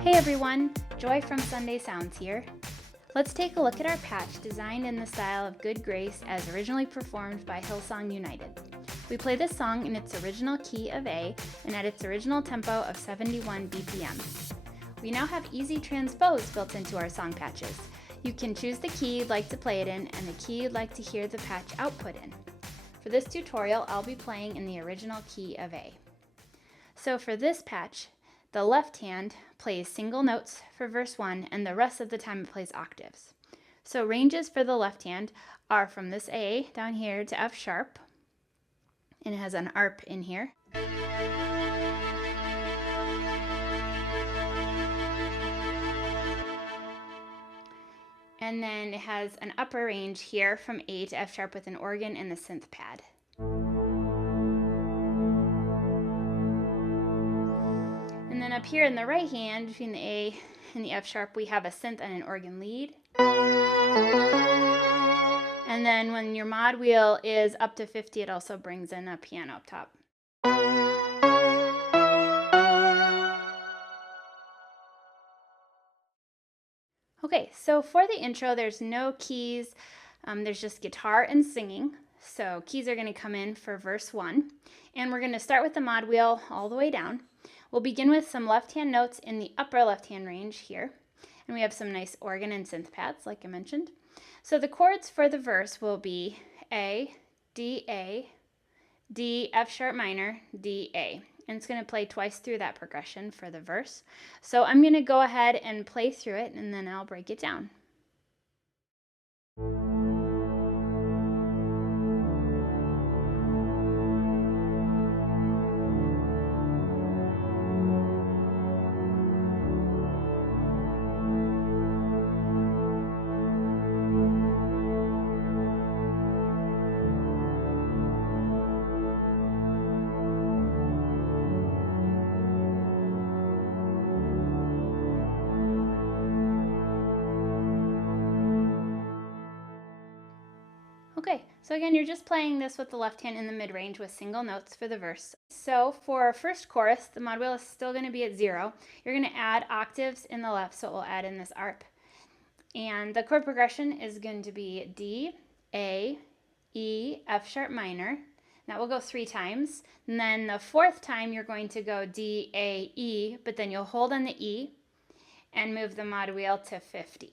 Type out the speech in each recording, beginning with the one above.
Hey everyone, Joy from Sunday Sounds here. Let's take a look at our patch designed in the style of Good Grace as originally performed by Hillsong United. We play this song in its original key of A and at its original tempo of 71 BPM. We now have easy transpose built into our song patches. You can choose the key you'd like to play it in and the key you'd like to hear the patch output in. For this tutorial, I'll be playing in the original key of A. So for this patch, the left hand plays single notes for verse 1 and the rest of the time it plays octaves. So ranges for the left hand are from this A down here to F sharp, and it has an arp in here. And then it has an upper range here from A to F sharp with an organ and the synth pad. And then up here in the right hand, between the A and the F sharp, we have a synth and an organ lead. And then when your mod wheel is up to 50, it also brings in a piano up top. Okay, so for the intro, there's no keys. There's just guitar and singing. So keys are going to come in for verse 1. And we're going to start with the mod wheel all the way down. We'll begin with some left-hand notes in the upper left-hand range here. And we have some nice organ and synth pads, like I mentioned. So the chords for the verse will be A, D, F sharp minor, D, A. And it's going to play twice through that progression for the verse. So I'm going to go ahead and play through it, and then I'll break it down. Okay, so again, you're just playing this with the left hand in the mid-range with single notes for the verse. So for our first chorus, the mod wheel is still going to be at 0. You're going to add octaves in the left, so it will add in this arp. And the chord progression is going to be D, A, E, F sharp minor. That will go 3 times. And then the 4th time, you're going to go D, A, E, but then you'll hold on the E and move the mod wheel to 50.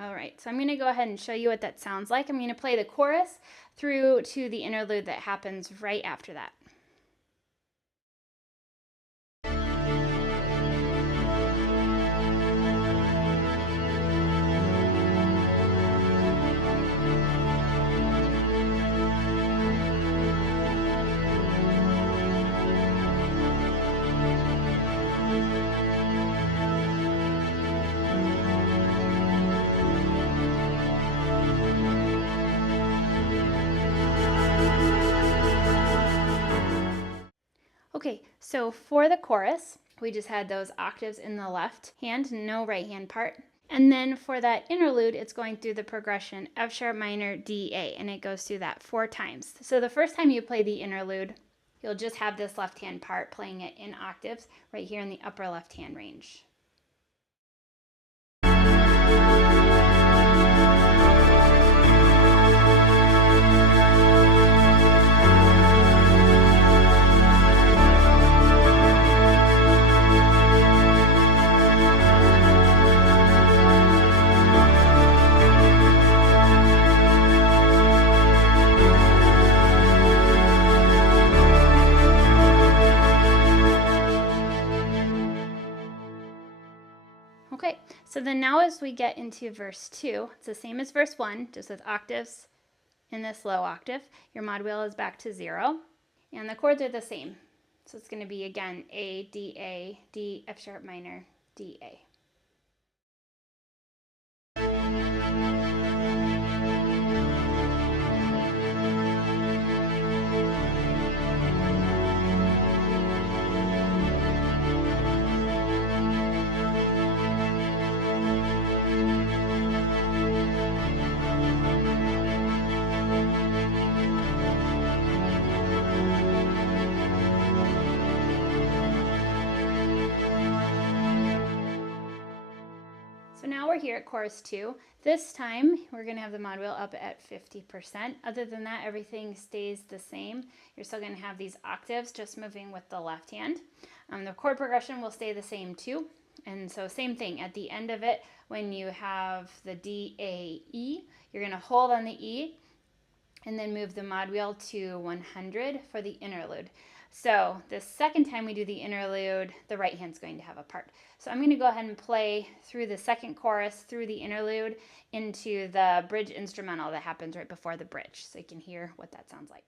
All right, so I'm going to go ahead and show you what that sounds like. I'm going to play the chorus through to the interlude that happens right after that. Okay, so for the chorus, we just had those octaves in the left hand, no right hand part. And then for that interlude, it's going through the progression F sharp minor, D, A, and it goes through that 4 times. So the first time you play the interlude, you'll just have this left hand part playing it in octaves right here in the upper left hand range. Okay, so then now as we get into verse 2, it's the same as verse 1, just with octaves in this low octave. Your mod wheel is back to 0, and the chords are the same. So it's going to be, again, A, D, F sharp minor, D, A. now we're here at chorus 2. This time we're going to have the mod wheel up at 50%. Other than that, everything stays the same. You're still going to have these octaves, just moving with the left hand. The chord progression will stay the same too. And so same thing, at the end of it, when you have the D, A, E, you're going to hold on the E and then move the mod wheel to 100 for the interlude. So the second time we do the interlude, the right hand's going to have a part. So I'm going to go ahead and play through the second chorus, through the interlude, into the bridge instrumental that happens right before the bridge, so you can hear what that sounds like.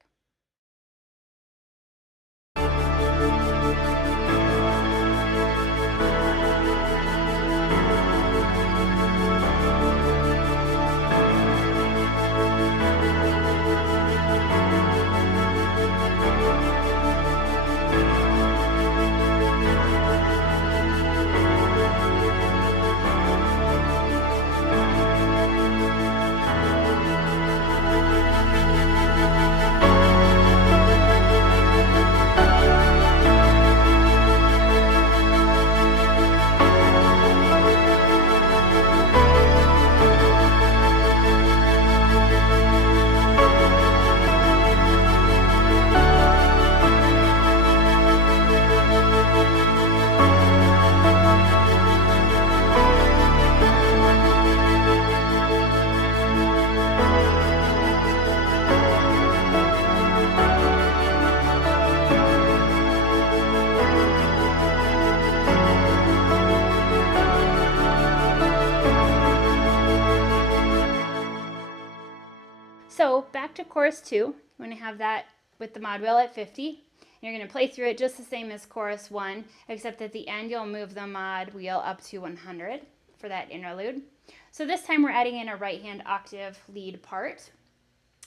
So back to chorus 2, you're going to have that with the mod wheel at 50. You're going to play through it just the same as chorus 1, except at the end you'll move the mod wheel up to 100 for that interlude. So this time we're adding in a right hand octave lead part.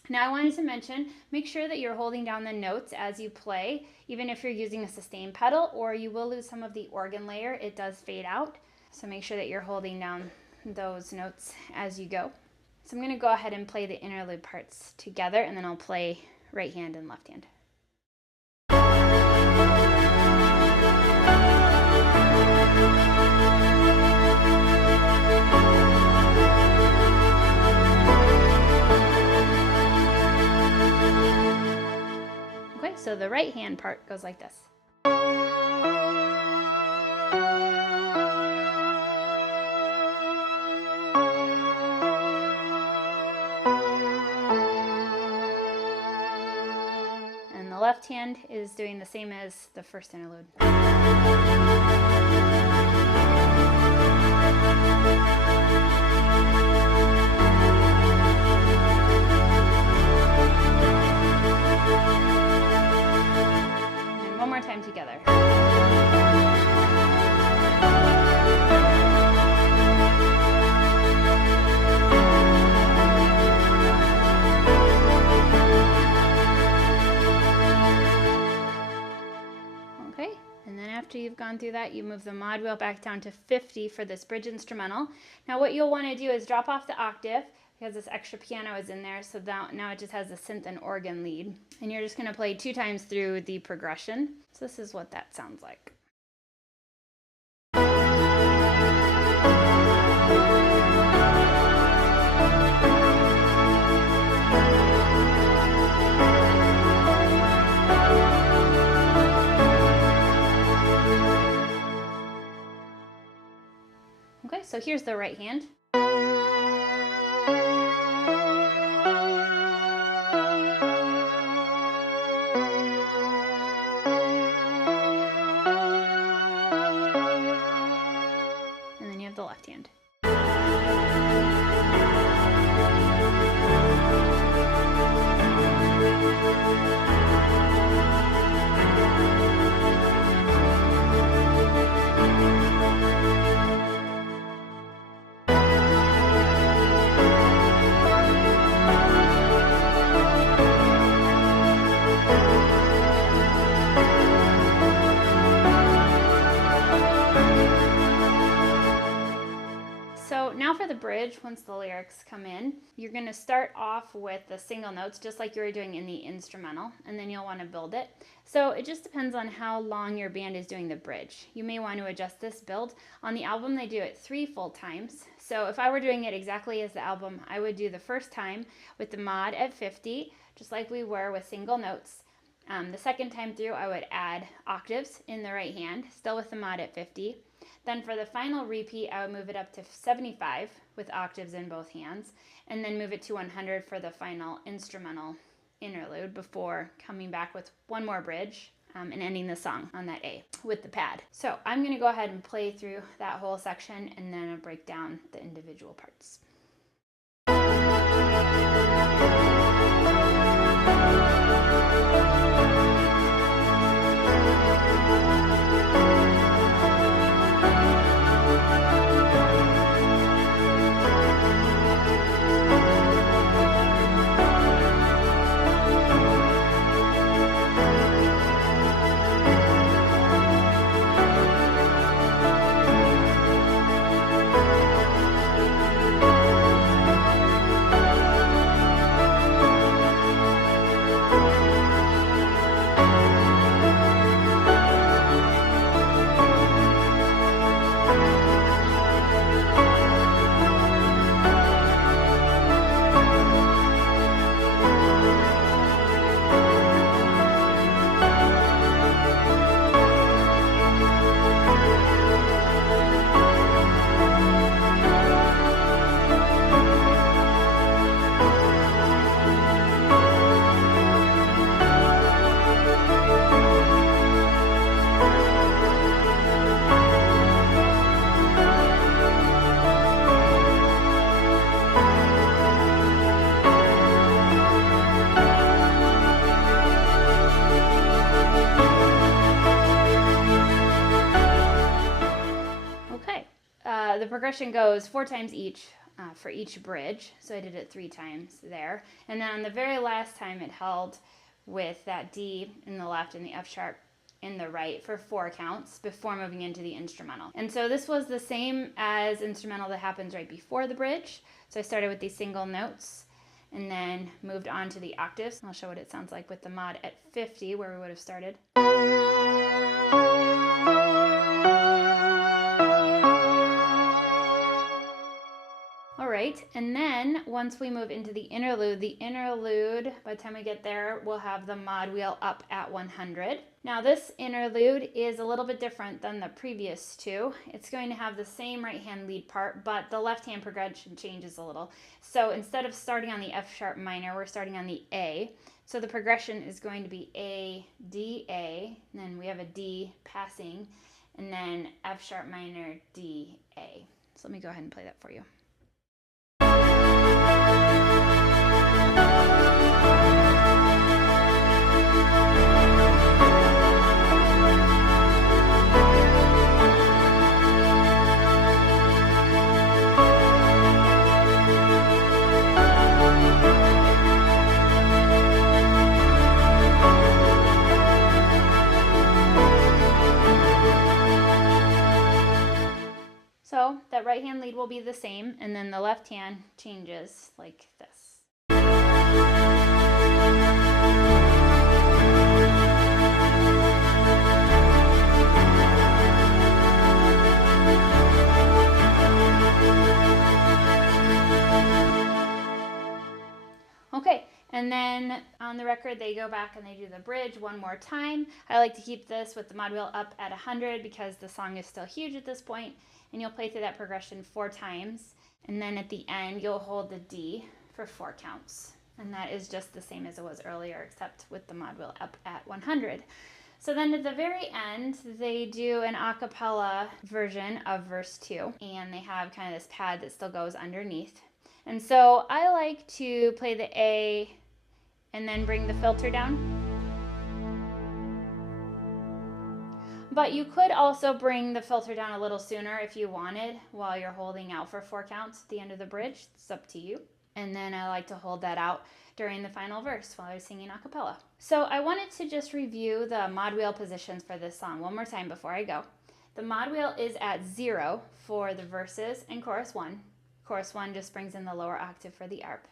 Now I wanted to mention, make sure that you're holding down the notes as you play, even if you're using a sustain pedal, or you will lose some of the organ layer. It does fade out. So make sure that you're holding down those notes as you go. So I'm going to go ahead and play the interlude parts together, and then I'll play right hand and left hand. Okay, so the right hand part goes like this. The left hand is doing the same as the first interlude. And one more time together. After you've gone through that, you move the mod wheel back down to 50 for this bridge instrumental. Now what you'll want to do is drop off the octave, because this extra piano is in there, so now it just has the synth and organ lead. And you're just going to play 2 times through the progression. So this is what that sounds like. Okay, so here's the right hand. And then you have the left hand. now for the bridge, once the lyrics come in, you're going to start off with the single notes, just like you were doing in the instrumental, and then you'll want to build it. So it just depends on how long your band is doing the bridge. You may want to adjust this build. On the album, they do it 3 full times. So if I were doing it exactly as the album, I would do the first time with the mod at 50, just like we were with single notes. The second time through, I would add octaves in the right hand, still with the mod at 50. Then for the final repeat, I would move it up to 75 with octaves in both hands, and then move it to 100 for the final instrumental interlude before coming back with one more bridge and ending the song on that A with the pad. So I'm going to go ahead and play through that whole section, and then I'll break down the individual parts. The progression goes 4 times each for each bridge, so I did it 3 times there. And then on the very last time, it held with that D in the left and the F sharp in the right for 4 counts before moving into the instrumental. And so this was the same as instrumental that happens right before the bridge. So I started with these single notes and then moved on to the octaves. I'll show what it sounds like with the mod at 50, where we would have started. All right, and then once we move into the interlude, by the time we get there, we'll have the mod wheel up at 100. Now this interlude is a little bit different than the previous 2. It's going to have the same right hand lead part, but the left hand progression changes a little. So instead of starting on the F sharp minor, we're starting on the A. So the progression is going to be A, D, A, and then we have a D passing, and then F sharp minor, D, A. So let me go ahead and play that for you. So that right hand lead will be the same, and then the left hand changes like this. Okay, and then on the record, they go back and they do the bridge one more time. I like to keep this with the mod wheel up at 100 because the song is still huge at this point, and you'll play through that progression 4 times. And then at the end, you'll hold the D for 4 counts. And that is just the same as it was earlier, except with the mod wheel up at 100. So then at the very end, they do an a cappella version of verse 2, and they have kind of this pad that still goes underneath. And so I like to play the A and then bring the filter down. But you could also bring the filter down a little sooner if you wanted while you're holding out for 4 counts at the end of the bridge. It's up to you. And then I like to hold that out during the final verse while I was singing a cappella. So I wanted to just review the mod wheel positions for this song one more time before I go. The mod wheel is at 0 for the verses and chorus 1, Chorus 1 just brings in the lower octave for the arp.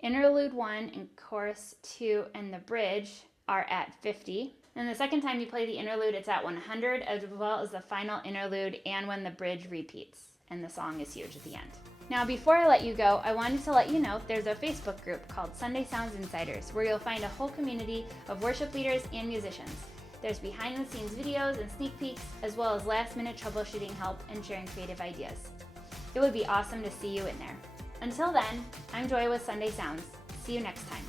Interlude 1 and Chorus 2 and the bridge are at 50. And the second time you play the interlude, it's at 100, as well as the final interlude and when the bridge repeats. And the song is huge at the end. Now, before I let you go, I wanted to let you know there's a Facebook group called Sunday Sounds Insiders, where you'll find a whole community of worship leaders and musicians. There's behind-the-scenes videos and sneak peeks, as well as last-minute troubleshooting help and sharing creative ideas. It would be awesome to see you in there. Until then, I'm Joy with Sunday Sounds. See you next time.